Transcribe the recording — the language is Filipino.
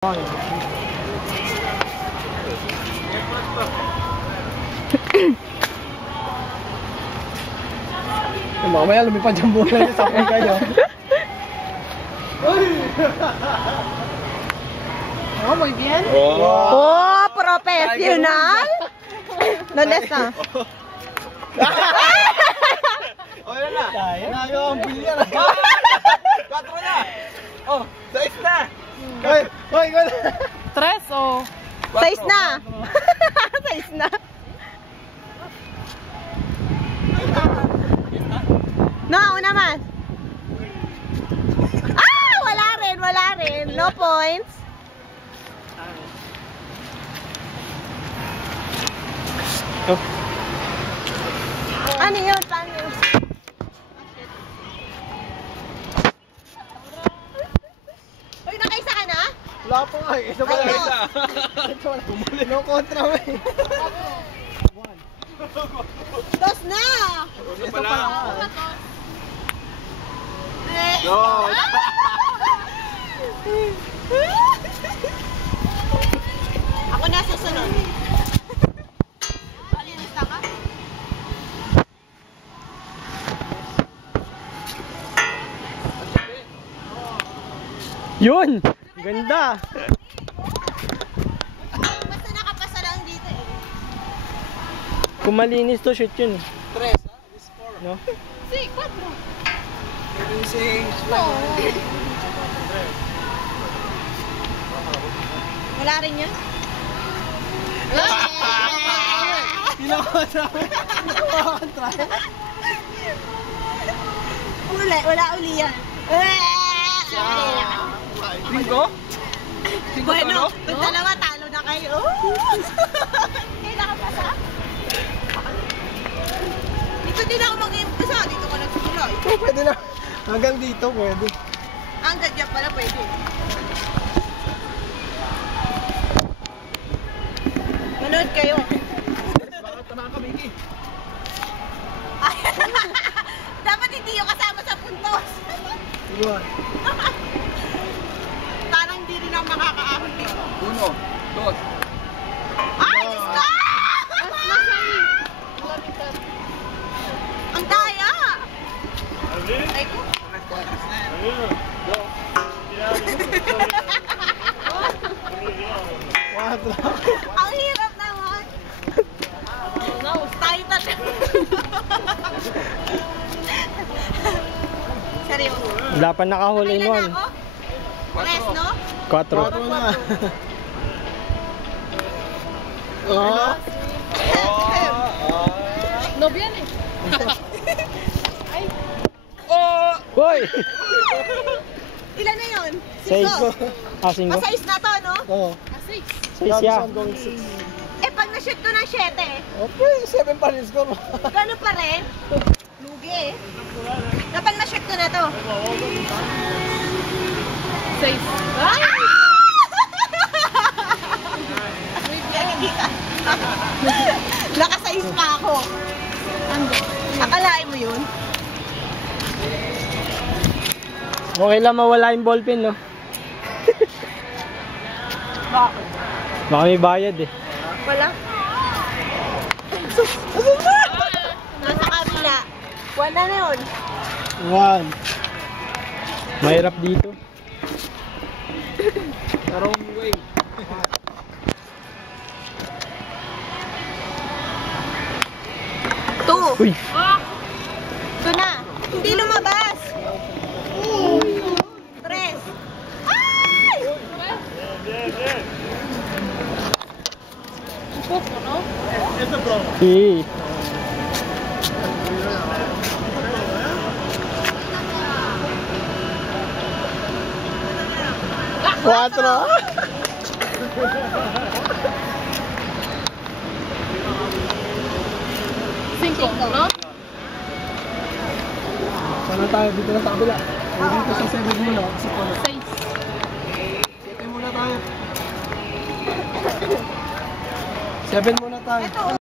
Mamaya lumipad yung bola niya sa akin kayo. Oh, muy bien. Oh, profesional. ¿Dónde está? Oye na. Nayo ang bilyar. 4 na. Oh, 6 na. Hoy, hoy, gol. 3 o 6 na. 6 na. No, una más. Ah, wala rin. No points. Ano yun? Paano yun? Uy, nakaisa ka na? Wala pa nga eh. Isa pa lang. Bumuli ng kontra mo eh. 2 na! Isa pa lang. No. Ako na susunod. Palinista ka? Yun! Ganda! Basta nakapasa lang dito eh. Kung malinis to, shoot yun eh. 3, ha? This 4. No? Si, 4. Wala rin yan? Pinakontra. Wala uli yan. Bingo? Bueno, pag dalawa talo na kayo. Kailangan pa sa? Dito din ako mag-iimpisa. Dito ka nagsimula. Oh, pwede na. Hanggang dito, pwede. Hanggang dyan pala pwede. Manood kayo. Bakit tama ka, Vicky? Dapat hindi yung kasama sa puntos. Iwan. Parang hindi rin ako makakaahon eh. 1, 2. Ay, Diyos ko! Ang daya! Ay ko. Ang hirap naman. Tayo talaga. Seryoso. Wala pa nakahuli mo. Nakailan na ako? 3, no? 4 na. Oh. no viene. Hoy! Ilan na yun? 6 5. Ah, 5? Masayos na to, no? Oo. 6. 6 siya. Eh, pag na-shoot ko ng 7, Okay, 7 pa rin score. gano'n pa rin? Lugi eh. Na pag na-shoot ko na to. 6. Ay! Nakasayos pa ako. Akalain mo yun? Okay lang mawala yung ballpen, no? Bakit? Baka may bayad eh. Wala. Nasa kabila. 1 na yun. 1. Mahirap dito. Wrong way. Uy! Ito na. Hindi lumabas. 3. Ay! Eh. 4. 5, no? Sana tayo dito na sa kabila. Dito sa 7 muna. Kasi 6. 7 muna tayo. 7 muna tayo. Ito.